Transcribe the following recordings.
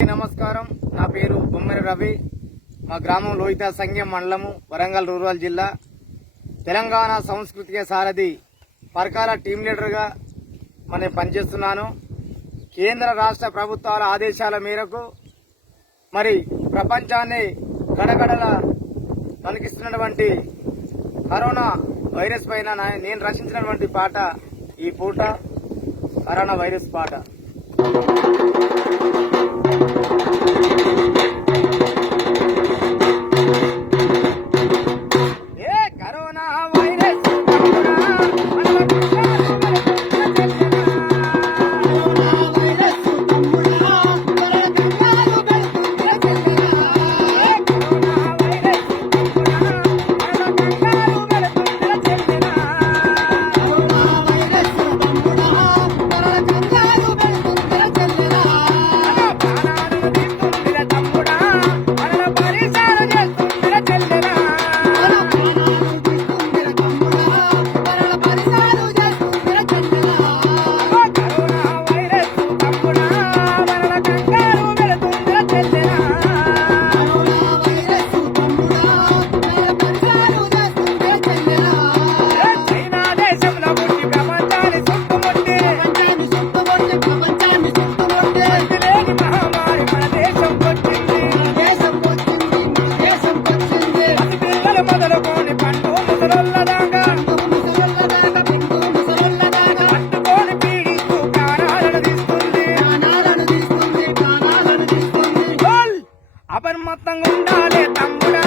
నమస్కారం. నా పేరు బొమ్మరి రవి. మా గ్రామం లోహిత సంఘం మండలము, వరంగల్ రూరల్ జిల్లా. తెలంగాణ సంస్కృతిక సారథి పరకాల టీం లీడర్గా మనం పనిచేస్తున్నాను. కేంద్ర రాష్ట్ర ప్రభుత్వాల ఆదేశాల మేరకు మరి ప్రపంచాన్ని గడగడల తొలగిస్తున్నటువంటి కరోనా వైరస్ పైన నేను రచించినటువంటి పాట ఈ పూట కరోనా వైరస్ పాట. అపరిమితంగా ఉండాలి తమ్ముడా,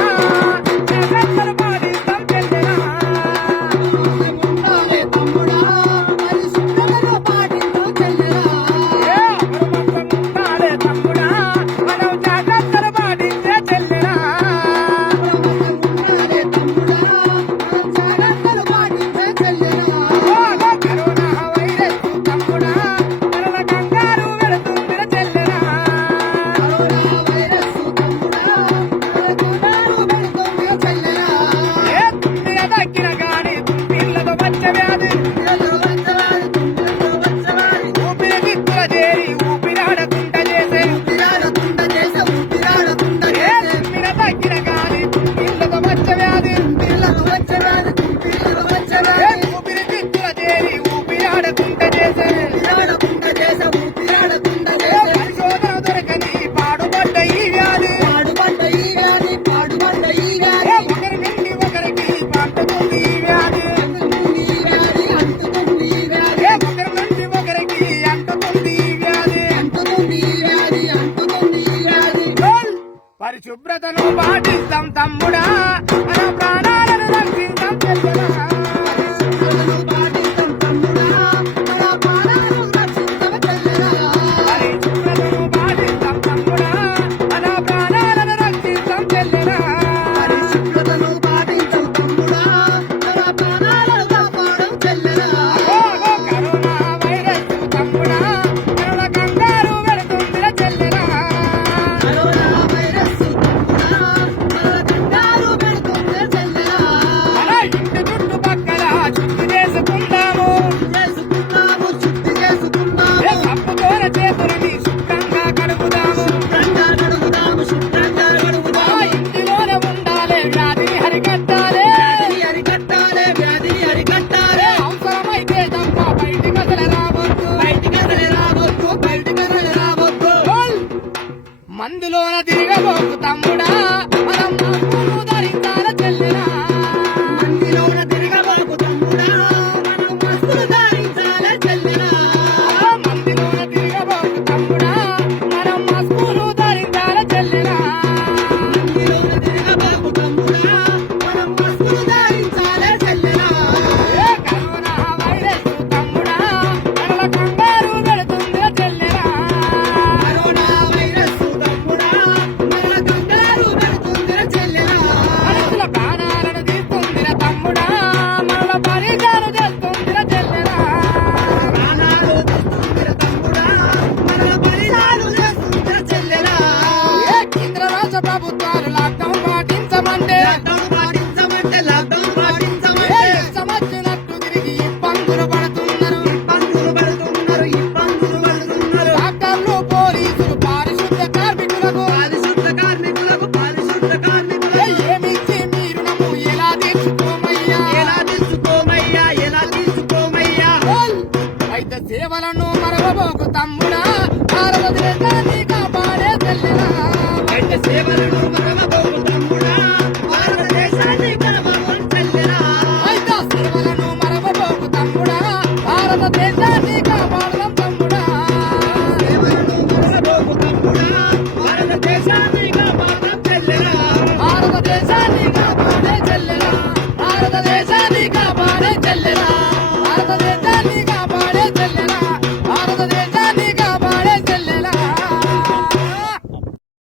పరిశుభ్రతను పాటిస్తాం తమ్ముడా, మన ప్రాణాలను రక్షిస్తాం చెల్లెలా. మందులోన తిరగబోకు తమ్ముడా, మనం మాస్కులు ధరించాల చెల్లెలా. మందులోన తిరగబోకు తమ్ముడా, మనం మాస్కులు ధరించాల చెల్లెలా. మందులోన తిరగబోకు తమ్ముడా, మనం మాస్కులు ధరించాల చెల్లెలా. మందులోన తిరగబోకు తమ్ముడా, మనం మాస్కులు ధరించాల చెల్లెలా. కరోనా వైరస్ తమ్ముడా, మనల కంగారు పెడుతుంది చెల్లెలా. కరోనా వైరస్ ప్రాణాలను తీస్తుందిర తమ్ముడా, మన పరిచయం చేస్తుందిర చెల్లెలా. ప్రాణాలు తీస్తుందిర తమ్ముడా, మన పరిచయం చేస్తుందిర చెల్లెలా. కేంద్ర రాష్ట్ర ప్రభుత్వాలు లాక్డౌన్ పాటించమంటే సమచ్చినట్టు తిరిగి ఇబ్బందులు పడుతున్నారు. డాక్టర్లు, పోలీసులు, పారిశుద్ధ కార్మికులకు పారిశుద్ధ కార్మికులకు పారిశుద్ధ కార్మికులకు ఏమిచ్చి మీ రుణము ఎలా తీర్చుకోమయ్యా ఎలా తీసుకోమయ్యా ఎలా తీసుకోమయ్యా అయితే సేవలను మరవబోకు తమ్ముడా భారతదేశాన్ని కాపాడే తెల్లరా వైద్య సేవలను మరవబోకు తమ్ముడా భారతదేశాన్ని కలవబోకు చెల్లెలా అయితే సేవలను మరవబోకు తమ్ముడా భారతదేశాన్ని కాపాడదాం తమ్ముడా సేవలను మరవబోకు తమ్ముడా భారతదేశాన్ని కాపాడదాం చెల్లెలా భారతదేశాన్ని కాపాడదాం